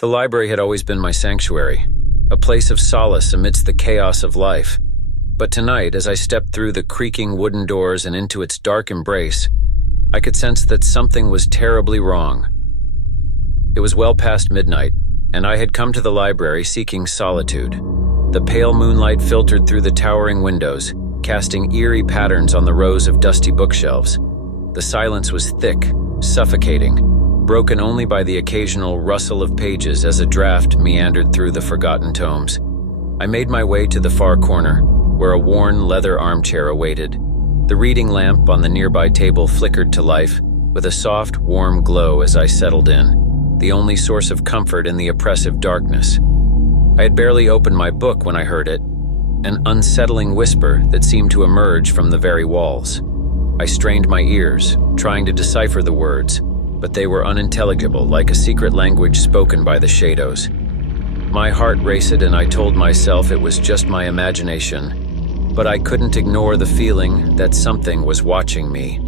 The library had always been my sanctuary, a place of solace amidst the chaos of life. But tonight, as I stepped through the creaking wooden doors and into its dark embrace, I could sense that something was terribly wrong. It was well past midnight, and I had come to the library seeking solitude. The pale moonlight filtered through the towering windows, casting eerie patterns on the rows of dusty bookshelves. The silence was thick, suffocating, broken only by the occasional rustle of pages as a draft meandered through the forgotten tomes. I made my way to the far corner, where a worn leather armchair awaited. The reading lamp on the nearby table flickered to life, with a soft, warm glow as I settled in, the only source of comfort in the oppressive darkness. I had barely opened my book when I heard it, an unsettling whisper that seemed to emerge from the very walls. I strained my ears, trying to decipher the words, but they were unintelligible, like a secret language spoken by the shadows. My heart raced and I told myself it was just my imagination, but I couldn't ignore the feeling that something was watching me.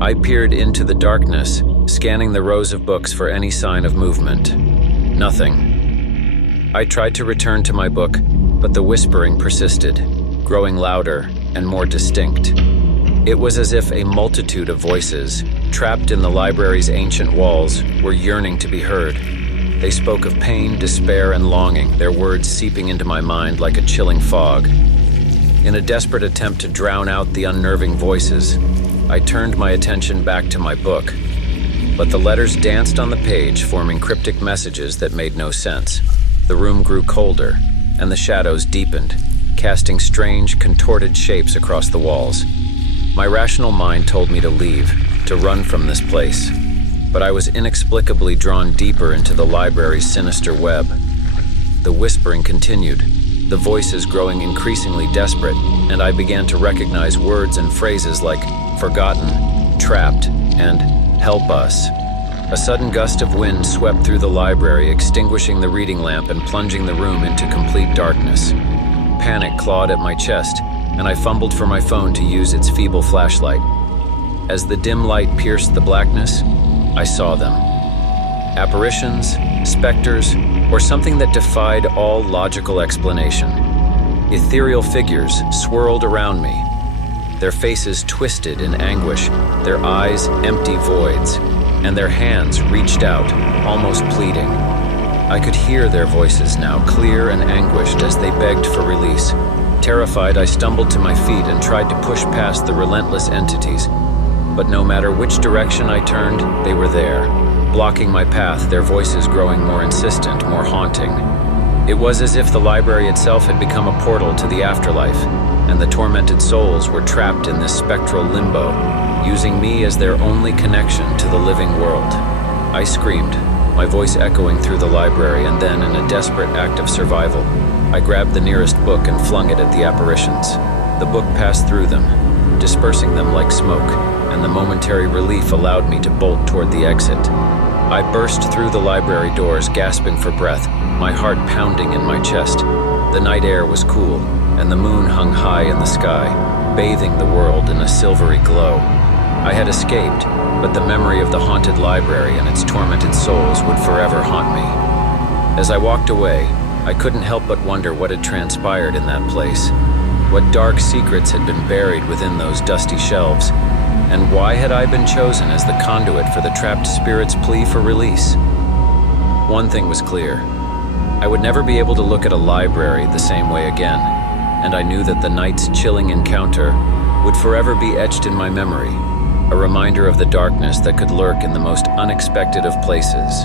I peered into the darkness, scanning the rows of books for any sign of movement. Nothing. I tried to return to my book, but the whispering persisted, growing louder and more distinct. It was as if a multitude of voices, trapped in the library's ancient walls, were yearning to be heard. They spoke of pain, despair, and longing, their words seeping into my mind like a chilling fog. In a desperate attempt to drown out the unnerving voices, I turned my attention back to my book. But the letters danced on the page, forming cryptic messages that made no sense. The room grew colder, and the shadows deepened, casting strange, contorted shapes across the walls. My rational mind told me to leave, to run from this place, but I was inexplicably drawn deeper into the library's sinister web. The whispering continued, the voices growing increasingly desperate, and I began to recognize words and phrases like forgotten, trapped, and help us. A sudden gust of wind swept through the library, extinguishing the reading lamp and plunging the room into complete darkness. Panic clawed at my chest, and I fumbled for my phone to use its feeble flashlight. As the dim light pierced the blackness, I saw them. Apparitions, specters, or something that defied all logical explanation. Ethereal figures swirled around me, their faces twisted in anguish, their eyes empty voids, and their hands reached out, almost pleading. I could hear their voices now, clear and anguished as they begged for release. Terrified, I stumbled to my feet and tried to push past the relentless entities. But no matter which direction I turned, they were there, blocking my path, their voices growing more insistent, more haunting. It was as if the library itself had become a portal to the afterlife, and the tormented souls were trapped in this spectral limbo, using me as their only connection to the living world. I screamed, my voice echoing through the library, and then, in a desperate act of survival, I grabbed the nearest book and flung it at the apparitions. The book passed through them, dispersing them like smoke, and the momentary relief allowed me to bolt toward the exit. I burst through the library doors, gasping for breath, my heart pounding in my chest. The night air was cool, and the moon hung high in the sky, bathing the world in a silvery glow. I had escaped, but the memory of the haunted library and its tormented souls would forever haunt me. As I walked away, I couldn't help but wonder what had transpired in that place. What dark secrets had been buried within those dusty shelves, and why had I been chosen as the conduit for the trapped spirit's plea for release? One thing was clear. I would never be able to look at a library the same way again, and I knew that the night's chilling encounter would forever be etched in my memory, a reminder of the darkness that could lurk in the most unexpected of places.